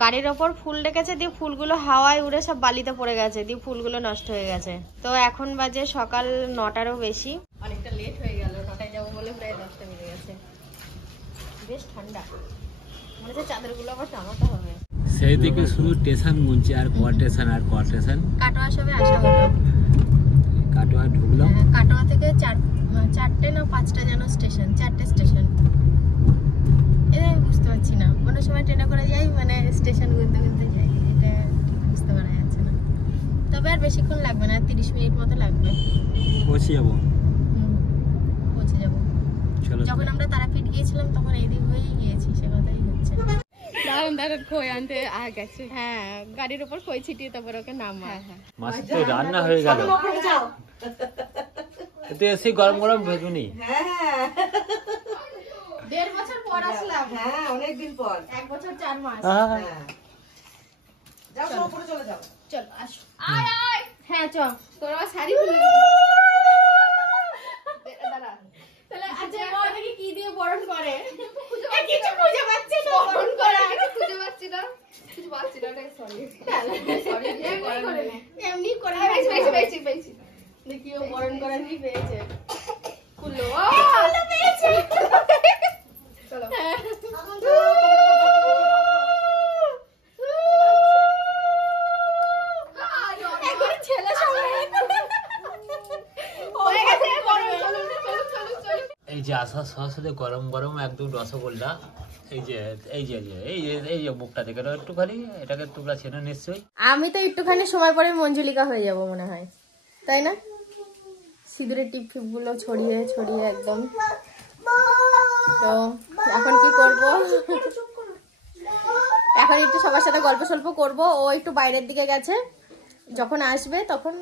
গাড়ির ওপর ফুল রেখেছে, দিয়ে ফুলগুলো হাওয়ায় উড়ে সব বালিতে পড়ে গেছে, দিয়ে ফুলগুলো নষ্ট হয়ে গেছে। তো এখন বাজে সকাল 9টারও বেশি, অনেকটা লেট হয়ে গেল। 9টায় যাবো বলে প্রায় 10টা বেজে গেছে। বেশ ঠান্ডা, মনে হচ্ছে চাদরগুলো আবার টাঙাতে হবে। সেই দিকে শুধু স্টেশন গুনছে, আর ক স্টেশন আর ক স্টেশন। কাটোয়া সবে আসা হলো, কাটোয়া ঢুকলাম। কাটোয়া থেকে 4টে না 5টা যেন স্টেশন, 4টে স্টেশন। বুঝতে পারছি না, অন্য সময় ট্রেনে করে যাই, মানে স্টেশন গুনতে গুনতে যাই, এটা বুঝতে পারা যাচ্ছে না। তবে আর বেশিক্ষণ লাগবে না, 30 মিনিট মতো লাগবে, পৌঁছে যাবো। পৌঁছে যাবো। যখন আমরা তারাপীঠ গিয়েছিলাম তখন এই দিক হয়েই গিয়েছি, সে কথাই হচ্ছে। খই আনতে গেছে, হ্যাঁ গাড়ির উপর খই ছিটিয়ে তারপর ওকে নামা। মাছ তো রান্না হয়ে গেল, তো এসে গরম গরম ভেজুনি। 1.5 বছর পর আসলাম। হ্যাঁ অনেকদিন পর, 1 বছর 4 মাস। যাও তো উপরে চলে যাও। চল আসো, আয় আয়। হ্যাঁ চল, তোর আবার শাড়ি খুলে দাঁড়া। তাহলে আজকে বড় থেকে কি দিয়ে বরণ করে? কিছু খুঁজে পাচ্ছি না, বরণ করা খুঁজে পাচ্ছি না, কিছু পাচ্ছি না। সরি সরি, এমনি করে পেয়েছি। দেখি ও বরণ করা কি পেয়েছে, খুললো। ও পেয়েছে, চলো। এই যে আসার সাথে গরম গরম একদম রসগোল্লা। এই যে এই যে এই যে এই যে মুখটা থেকে একটুখানি এটাকে তোমরা চেনো নিশ্চয়ই। আমি তো একটুখানি সময় পরে মঞ্জুলিকা হয়ে যাব মনে হয়, তাই না? সিঁদুরের টিপ ফিপ গুলো ছড়িয়ে ছড়িয়ে একদম। তো এখন কি করব, এখন একটু সবার সাথে গল্প সল্প করবো। ও একটু বাইরের দিকে গেছে, যখন আসবে তখন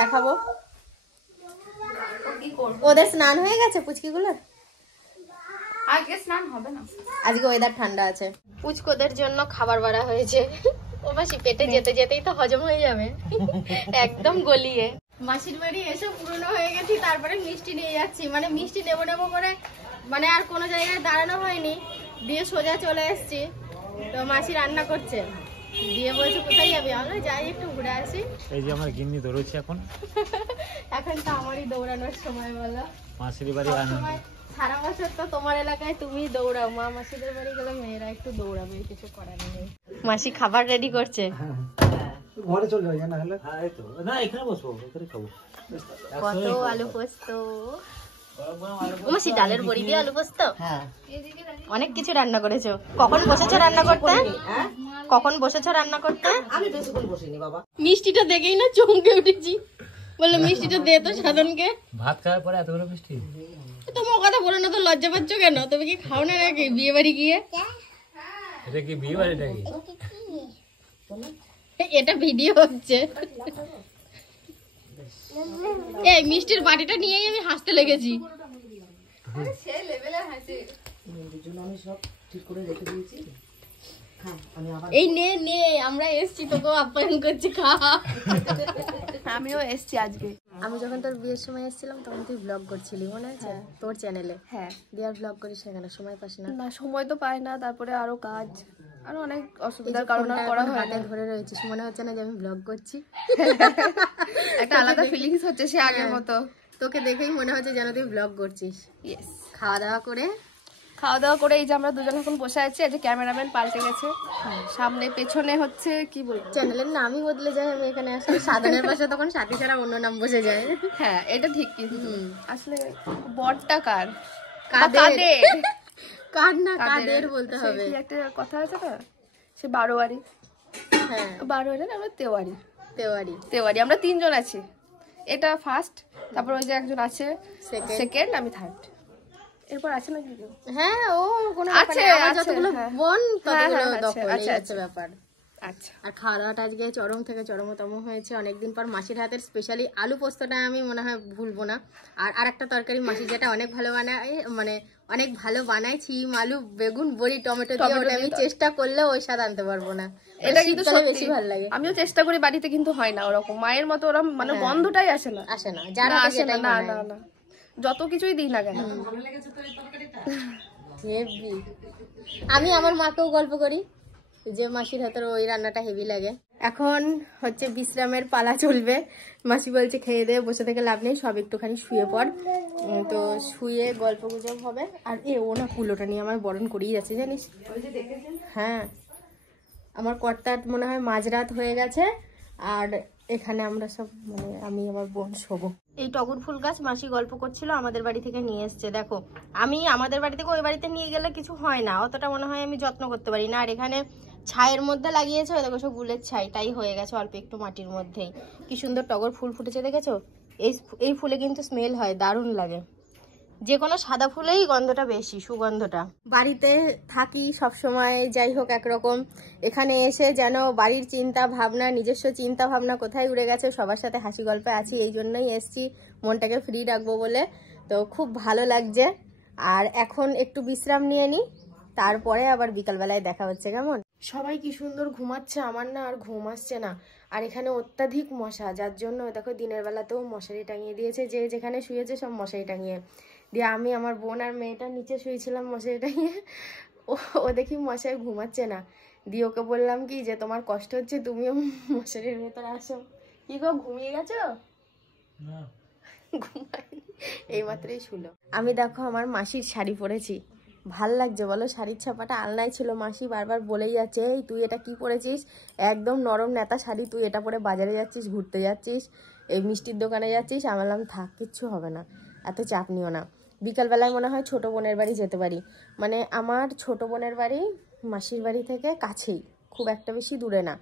দেখাবো। ওদের স্নান হয়ে গেছে পুচকিগুলোর? আজকে স্নান হবে না, আজকে ওয়েদার ঠান্ডা আছে। পুচকোদের জন্য খাবার বাড়া হয়েছে। ও মাসি পেটে যেতে যেতেই তো হজম হয়ে যাবে একদম গলিয়ে। মাসির বাড়ি এসে পুরনো হয়ে গেছি, তারপরে মিষ্টি নিয়ে যাচ্ছি। মানে মিষ্টি নেবো করে মানে আর কোনো জায়গায় দাঁড়ানো হয়নি, দিয়ে সোজা চলে এসছি। তো মাসি রান্না করছে, দিয়ে বলছে কোথায় যাবি? আমরা যাই একটু ঘুরে আসি। এই যে আমার গিন্নি দৌড়ছে এখন। এখন তো আমারই দৌড়ানোর সময়, বলো। মাসির বাড়ি আনন্দ, সারা বছর তো তোমার এলাকায় তুমি দৌড়াও, মা মাসিদের বাড়ি গেলে মেয়েরা একটু দৌড়াবে, কিছু করার নেই। মাসি খাবার রেডি করছে। ঘরে চলে যাই না হলে। হ্যাঁ এই তো না, এখানে বসবো, এখানে খাবো। কত আলু পোস্ত, মাসি ডালের বড়ি দিয়ে আলু পোস্ত। হ্যাঁ অনেক কিছু রান্না করেছো। কখন বসেছো রান্না করতে? কখন বসেছো রান্না করতে? আমি বেশিক্ষণ বসিনি বাবা। মিষ্টিটা দেখেই না চমকে উঠেছি, বললো মিষ্টিটা দে তো সাধনকে। ভাত খাওয়ার পরে এত বড় মিষ্টি? তোমার কথা বলো না তো, লজ্জা পাচ্ছ কেন? তুমি কি খাও না নাকি বিয়ে বাড়ি গিয়ে? এটা কি বিয়ে বাড়ি নাকি? এটা ভিডিও হচ্ছে। এই মিষ্টির বাটিটা নিয়েই আমি হাসতে লেগেছি। আমি সব ঠিক করে রেখে দিয়েছি। এই নে নে, আমরা এসছি তোকে আপ্যায়ন করছি, খা। আমিও এসছি আজকে। আমি যখন তোর বিয়ের সময় এসেছিলাম তখন তুই ব্লগ করছিলি, মনে আছে? তোর চ্যানেলে। হ্যাঁ, দিয়ে আর ব্লগ করিস সেখানে, সময় পাস না। না সময় তো পাই না, তারপরে আরো কাজ, আরো অনেক অসুবিধার কারণে করা হয় না। ধরে রয়েছিস, মনে হচ্ছে না যে আমি ব্লগ করছি? একটা আলাদা ফিলিংস হচ্ছে সে আগের মতো। তোকে দেখেই মনে হচ্ছে যেন তুই ব্লগ করছিস। ইয়েস। খাওয়া দাওয়া করে এই যে আমরা দুজন এখন বসে আছি, এই যে ক্যামেরাম্যান পাল্টে গেছে, সামনে পেছনে হচ্ছে কি বলবো, চ্যানেলের নামই বদলে যায়। আমি এখানে আসলে সাধনের পাশে তখন সাথী ছাড়া অন্য নাম বসে যায়। হ্যাঁ এটা ঠিক, কিন্তু আসলে বড়টা কার কাদের কার না কাদের বলতে হবে। কি একটা কথা আছে না, সে বারোয়ারি। হ্যাঁ বারোয়ারি, আমরা তেওয়ারি। তেওয়ারি আমরা 3 জন আছি, এটা ফার্স্ট, তারপর ওই যে একজন আছে সেকেন্ড, আমি থার্ড। এরপর আছে না কি? হ্যাঁ ও কোনো আছে, যতগুলো বোন ততগুলো দখল, এই আচ্ছা হচ্ছে ব্যাপার। আচ্ছা, আর খাওয়া দাওয়াটা আজকে চরম থেকে চরমতম হয়েছে। অনেকদিন পর মাসির হাতের স্পেশালি আলু পোস্তটা আমি মনে হয় ভুলবো না। আর একটা তরকারি মাসি যেটা অনেক ভালো বানায়, মানে অনেক ভালো বানায়, ছিম আলু বেগুন বড়ি টমেটো দিয়ে, ওটা আমি চেষ্টা করলেও ওই স্বাদ আনতে পারবো না। এটা কিন্তু বেশি ভালো লাগে। আমিও চেষ্টা করি বাড়িতে, কিন্তু হয় না ওরকম মায়ের মতো, ওরকম মানে গন্ধটাই আসে না। যারা আসে না, না না না, যত কিছুই দিই না কেন। আমি আমার মাকেও গল্প করি, যে মাসির হাতের ওই রান্নাটা হেভি লাগে। এখন হচ্ছে বিশ্রামের পালা চলবে। মাসি বলছে খেয়ে দিয়ে বসে থেকে লাভ নেই, সব একটুখানি শুয়ে পড়। তো শুয়ে গল্প গুজব হবে। আর ও না কুলোটা নিয়ে আমার বরণ করেই যাচ্ছে জানিস। হ্যাঁ, আমার কর্তার মনে হয় মাঝরাত হয়ে গেছে, আর এখানে আমরা সব মানে আমি আমার বোন শোবো। এই টগর ফুল গাছ মাসি গল্প করছিল আমাদের বাড়ি থেকে নিয়ে এসছে। দেখো আমি আমাদের বাড়ি থেকে ওই বাড়িতে নিয়ে গেলে কিছু হয় না, অতটা মনে হয় আমি যত্ন করতে পারি না। আর এখানে ছায়ের মধ্যে লাগিয়েছে, ওই দেখো সব গুলের ছাই, তাই হয়ে গেছে অল্প একটু মাটির মধ্যেই। কি সুন্দর টগর ফুল ফুটেছে দেখেছো। এই ফুলে কিন্তু স্মেল হয়, দারুণ লাগে। যে কোনো সাদা ফুলেই গন্ধটা বেশি, সুগন্ধটা। বাড়িতে থাকি সব সময় যাই হোক একরকম, এখানে এসে যেন বাড়ির চিন্তা ভাবনা, নিজস্ব চিন্তা ভাবনা কোথায় উড়ে গেছে, সবার সাথে হাসি গল্পে আছি, এই জন্যই এসছি মনটাকে ফ্রি রাখবো বলে। তো খুব ভালো লাগছে। আর এখন একটু বিশ্রাম নিয়ে নিই, তারপরে আবার বিকালবেলায় দেখা হচ্ছে। কেমন সবাই কি সুন্দর ঘুমাচ্ছে, আমার না আর ঘুম আসছে না। আর এখানে অত্যাধিক মশা, যার জন্য দেখো দিনের বেলাতেও মশারি টাঙিয়ে দিয়েছে, যে যেখানে শুয়েছে সব মশারি টাঙিয়ে দিয়ে। আমি আমার বোন আর মেয়েটা নিচে শুয়েছিলাম মশারি টাঙিয়ে। ও দেখি মশায় ঘুমাচ্ছে না, দিয়ে ওকে বললাম কি যে তোমার কষ্ট হচ্ছে, তুমিও মশারির ভেতরে আসো। কি গো, ঘুমিয়ে গেছো? ঘুমাইনি, এইমাত্রই শুলো। আমি দেখো আমার মাসির শাড়ি পরেছি, ভাল লাগছে বলো। শাড়ির ছাপাটা আলনায় ছিল, মাসি বারবার বলেই যাচ্ছে এই তুই এটা কি পরেছিস, একদম নরম নেতা শাড়ি, তুই এটা পরে বাজারে যাচ্ছিস, ঘুরতে যাচ্ছিস, এই মিষ্টির দোকানে যাচ্ছিস। আমি বললাম থাক, কিচ্ছু হবে না, এত চাপ নিও না। বিকালবেলায় মনে হয় ছোটো বোনের বাড়ি যেতে পারি, মানে আমার ছোটো বোনের বাড়ি মাসির বাড়ি থেকে কাছেই, খুব একটা বেশি দূরে না।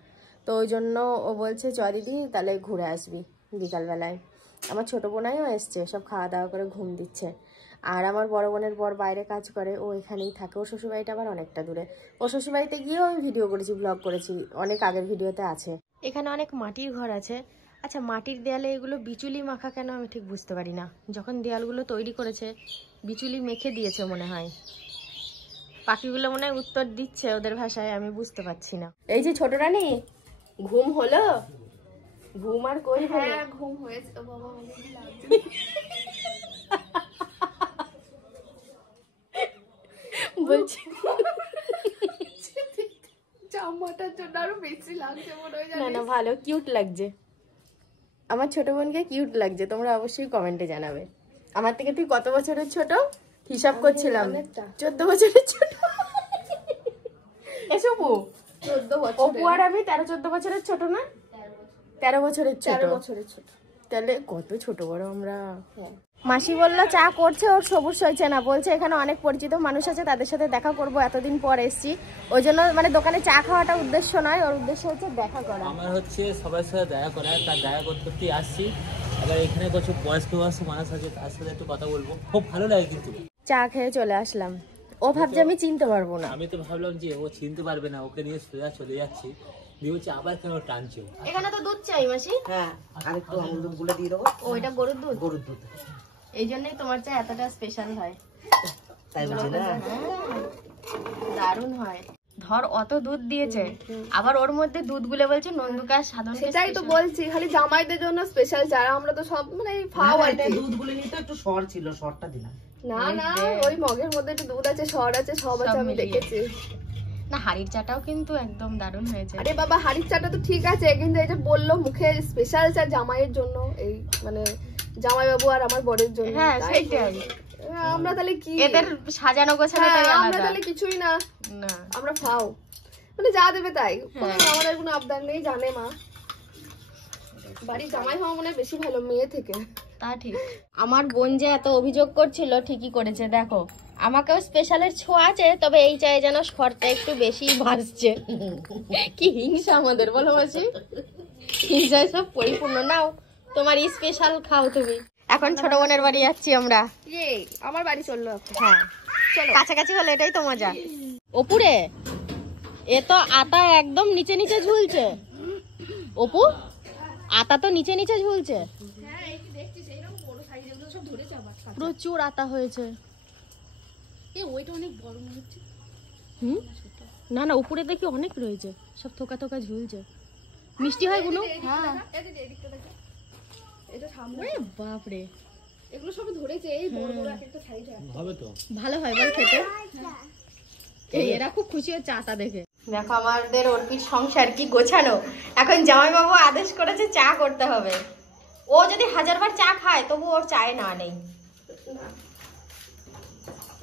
তো ওই জন্য ও বলছে চ দিদি তাহলে ঘুরে আসবি বিকালবেলায়। আমার ছোটো বোনাইও এসছে, সব খাওয়া দাওয়া করে ঘুম দিচ্ছে। আর আমার বড় বোনের বর বাইরে কাজ করে, ও এখানেই থাকে। ও শ্বশুরবাড়িটা আবার অনেকটা দূরে। ও শ্বশুরবাড়িতে গিয়েও আমি ভিডিও করেছি, ব্লগ করেছি, অনেক আগের ভিডিওতে আছে। এখানে অনেক মাটির ঘর আছে। আচ্ছা, মাটির দেয়ালে এগুলো বিচুলি মাখা কেন আমি ঠিক বুঝতে পারি না। যখন দেয়ালগুলো তৈরি করেছে বিচুলি মেখে দিয়েছে মনে হয়। পাখিগুলো মনে হয় উত্তর দিচ্ছে ওদের ভাষায়, আমি বুঝতে পারছি না। এই যে ছোট রানী, ঘুম হলো? ঘুম আর কই হলো? হ্যাঁ ঘুম হয়েছে বাবা, বলছি জামাটার জন্য আরো বেশি লাগছে মনে হয়। না না, ভালো, কিউট লাগছে। আমার ছোট বোনকে কিউট লাগছে, তোমরা অবশ্যই কমেন্টে জানাবে। আমার থেকে তুই কত বছরের ছোট হিসাব করছিলাম? 14 বছরের ছোট। এসো অপু, 14 বছর। অপু আর আমি 13-14 বছরের ছোট না? 13 বছরের ছোট। 13 বছরের ছোট। তাহলে কত ছোট বড় আমরা। মাসি বললো চা করছে, ওর সবুজ হয়েছে না, বলছে এখানে অনেক পরিচিত মানুষ আছে, তাদের সাথে দেখা করব, এতদিন পর এসছি। ওই জন্য মানে দোকানে চা খাওয়াটা উদ্দেশ্য নয়, ওর উদ্দেশ্য হচ্ছে দেখা করা। আমার হচ্ছে সবার সাথে দেখা করা, তার দেখা করতে করতেই আসছি। এবার এখানে কিছু বয়স্ক মানুষ আছে, তার সাথে একটু কথা বলবো, খুব ভালো লাগে। কিন্তু চা খেয়ে চলে আসলাম। ও ভাবছে আমি চিনতে পারবো না। আমি তো ভাবলাম যে ও চিনতে পারবে না, ওকে নিয়ে সোজা চলে যাচ্ছি। দিয়ে হচ্ছে আবার কেন টানছে। এখানে তো দুধ চাই মাসি। হ্যাঁ, আর একটু আমুল দুধ গুলে দিয়ে দেবো। ও এটা গরুর দুধ? গরুর দুধ। এই জন্যই তোমার চা এতটা স্পেশাল হয়। তাই বলছি না? দারুণ হয়। ধর অত দুধ দিয়েছে, আবার ওর মধ্যে দুধ গুলে বলছে নন্দুকা সাধন। সেটাই তো বলছি, খালি জামাইদের জন্য স্পেশাল চা, আমরা তো সব মানে ফাও আর কি। দুধ গুলে নিতে একটু সর ছিল, সরটা দিলাম। না না, ওই মগের মধ্যে একটু দুধ আছে, সর আছে, সব আছে, আমি দেখেছি। না হাড়ির চাটাও কিন্তু একদম দারুণ হয়েছে। আরে বাবা, হাড়ির চাটা তো ঠিক আছে, কিন্তু এই যে বললো মুখে স্পেশাল চা জামাইয়ের জন্য, এই মানে জামাই বাবু আর আমার বরের জন্য। হ্যাঁ সেটাই। আমরা তাহলে কি, এদের সাজানো গোছানো আমরা তাহলে কিছুই না, না আমরা ফাও, মানে যা দেবে তাই। আমাদের কোনো আবদার নেই, জানে মা। বাড়ির জামাই হওয়া মনে হয় বেশি ভালো মেয়ে থেকে। তা ঠিক। আমার বোন যে এত অভিযোগ করছিল, ঠিকই করেছে। দেখো আমাকেও স্পেশালের ছোঁয়া আছে, তবে এই চাই যেন খরচা একটু বেশি ভাসছে। কি হিংসা আমাদের বলো মাসি, হিংসায় সব পরিপূর্ণ। নাও তোমার স্পেশাল খাও তুমি। এখন ছোট বোনের বাড়ি যাচ্ছি আমরা। আমার বাড়ি চললো। হ্যাঁ চলো, কাছাকাছি হলে এটাই তো মজা। অপুরে এ তো আটা একদম নিচে নিচে ঝুলছে। অপু আটা তো নিচে নিচে ঝুলছে, প্রচুর আটা হয়েছে। না না, উপরে দেখি অনেক রয়েছে, সব থোকা থোকা ঝুলছে। মিষ্টি হয় গুলো। হ্যাঁ বাপরে, এগুলো সব ধরেছে, এই বড় বড় একটা সাইজ হবে তো ভালো হয় বল খেতে। এরা খুব খুশি হচ্ছে আটা দেখে। দেখো আমাদের অর্পির সংসার কি গোছানো। এখন জামাইবাবু আদেশ করেছে চা করতে হবে। ও যদি 1000বার চা খায় তবু ওর চায় না নেই।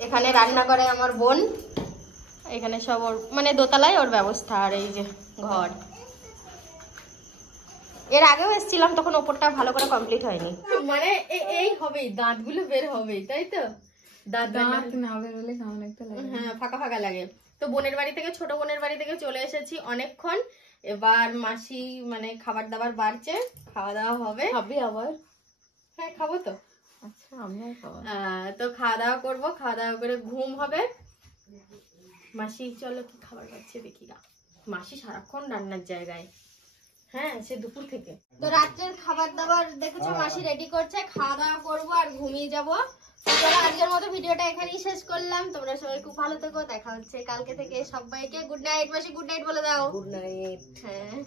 এখানে রান্না করে আমার বোন, এখানে সব ওর মানে দোতলায় ওর ব্যবস্থা। আর এই যে ঘর, এর আগেও এসেছিলাম তখন ওপরটা ভালো করে কমপ্লিট হয়নি। মানে এই হবেই, দাঁতগুলো বের হবেই, তাই তো? দাঁত না বেরোলে কেমন একটা লাগে। হ্যাঁ, ফাঁকা ফাঁকা লাগে। তো বোনের বাড়ি থেকে, ছোট বোনের বাড়ি থেকে চলে এসেছি অনেকক্ষণ। এবার মাসি মানে খাবার দাবার বাড়ছে, খাওয়া দাওয়া হবে। খাবি আবার? হ্যাঁ খাবো তো। আচ্ছা আমরাও খাবো। তো খাওয়া দাওয়া করবো, খাওয়া দাওয়া করে ঘুম হবে। মাসি চলো কি খাবার খাচ্ছে দেখি না। মাসি সারাক্ষণ রান্নার জায়গায়, হ্যাঁ সে দুপুর থেকে। তো রাত্রের খাবার দাবার দেখেছো মাসি রেডি করছে, খাওয়া দাওয়া করবো আর ঘুমিয়ে যাবো। চলো আজকের মতো ভিডিওটা এখানেই শেষ করলাম। তোমরা সবাই খুব ভালো থেকো, দেখা হচ্ছে কালকে থেকে। সবাইকে গুড নাইট। মাসি গুড নাইট বলে দাও। Good night. হ্যাঁ।